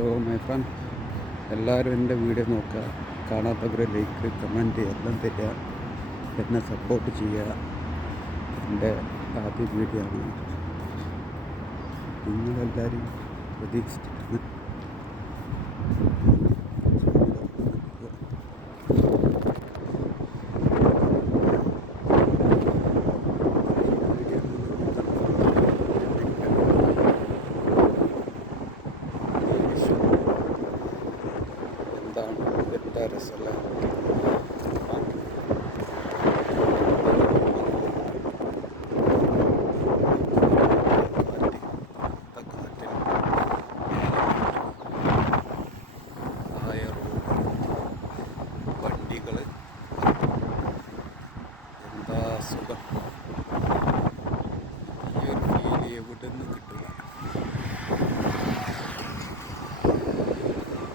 Hello my friend, എല്ലാവരും എൻ്റെ video നോക്കുക, കാണാത്തവരെ ലൈക്ക് കമൻറ്റ് എല്ലാം തരിക, എന്നെ സപ്പോർട്ട് ചെയ്യുക. എൻ്റെ ആദ്യ വീഡിയോ ആണ്, നിങ്ങളെല്ലാവരും പ്രതീക്ഷിച്ചിരുന്നു. എന്താണ് എന്താ രസമല്ല വണ്ടികൾ, എന്താ സുഖം. ഈ ഒരു ഫീൽ എവിടെ നിന്ന് കിട്ടില്ല.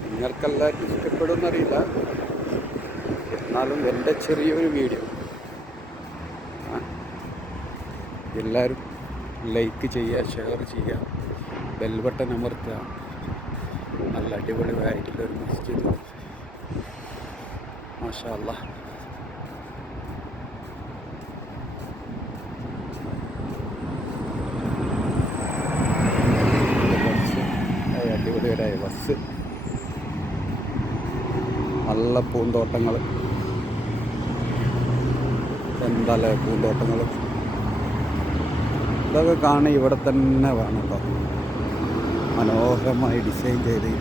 നിങ്ങൾക്കെല്ലാവർക്കും ഇഷ്ടപ്പെടുമെന്നറിയില്ല, എന്നാലും എൻ്റെ ചെറിയൊരു വീഡിയോ എല്ലാവരും ലൈക്ക് ചെയ്യുക, ഷെയർ ചെയ്യുക, ബെൽ ബട്ടൺ അമർത്തുക. നല്ല അടിപൊളിയായിട്ടുള്ളൊരു മസ്ജിദ്, മാഷാ അല്ലാഹ്. അടിപൊളിയായ ബസ്, നല്ല പൂന്തോട്ടങ്ങൾ, എന്താല്ലേ പൂന്തോട്ടങ്ങൾ. ഇതൊക്കെ കാണാൻ ഇവിടെ തന്നെ വേണം കേട്ടോ. മനോഹരമായി ഡിസൈൻ ചെയ്ത്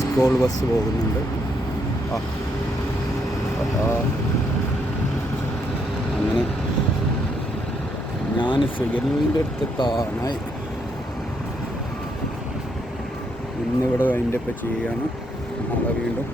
സ്കൂൾ ബസ് പോകുന്നുണ്ട്. അങ്ങനെ ഞാൻ സിഗ്നലിൻ്റെ അടുത്താണ്. ഇന്നിവിടെ വൈൻഡപ്പ് ചെയ്യുകയാണ്. നാളെ വീണ്ടും